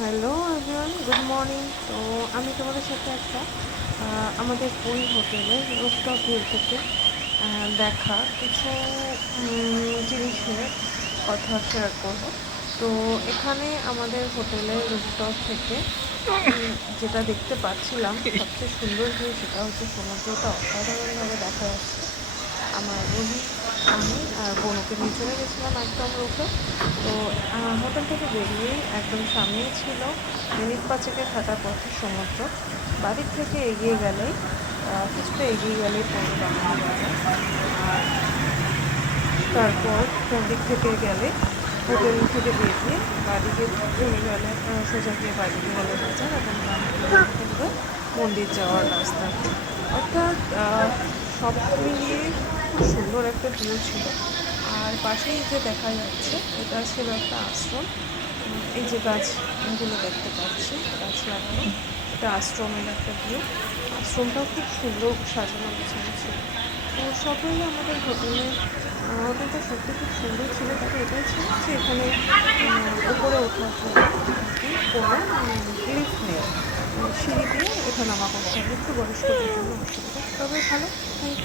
Hello everyone, good morning. তো আমি তোমাদের সাথে একটা আমাদের পুরী হোটেলের রুফটপ ভিউ থেকে দেখা কিছু জিনিসের কথা শেয়ার করব। তো এখানে আমাদের হোটেলের রুফটপ থেকে যেটা দেখতে পাচ্ছিলাম সবচেয়ে সুন্দর ভিউ সেটা হচ্ছে সমুদ্রটা অসাধারণভাবে দেখা যাচ্ছে। আমার বন্ধু, আমি আর বোনকে নিয়ে চলে গেছিলাম একদম রুফে। তো হোটেল থেকে বেরিয়েই একদম সামনেই ছিল মিনিট পাঁচেকের হাঁটার পথে সমুদ্র। বাদিক থেকে এগিয়ে গেলেই কিছুটা এগিয়ে গেলেই পড়বে বাঙালি বাজার। আর তারপর কোন দিক থেকে গেলে হোটেল থেকে বেরিয়ে বাদিকে চলে গেলে সোজা গিয়ে বাদিকে গেলে বাজার এবং ফেলবে মন্দির যাওয়ার রাস্তা। অর্থাৎ সব মিলিয়ে খুব সুন্দর একটা ভিউ ছিল। আর পাশেই যে দেখা যাচ্ছে এটা ছিল একটা আশ্রম। এই যে গাছগুলো দেখতে পাচ্ছি, গাছ লাগানো, এটা আশ্রমের একটা ভিউ। আশ্রমটাও খুব সুন্দর সাজানো গোছানো ছিল। তো সব মিলে আমাদের হোটেলটা সত্যি খুব সুন্দর ছিল। তবে এটাই ছিল যে এখানে উপরে ওঠার জন্য কোনো লিফট নেই, সিঁড়ি দিয়ে ওঠানামা করতে হবে, একটু বয়স্কদের জন্য অসুবিধা। তবে ভালো। Thank you.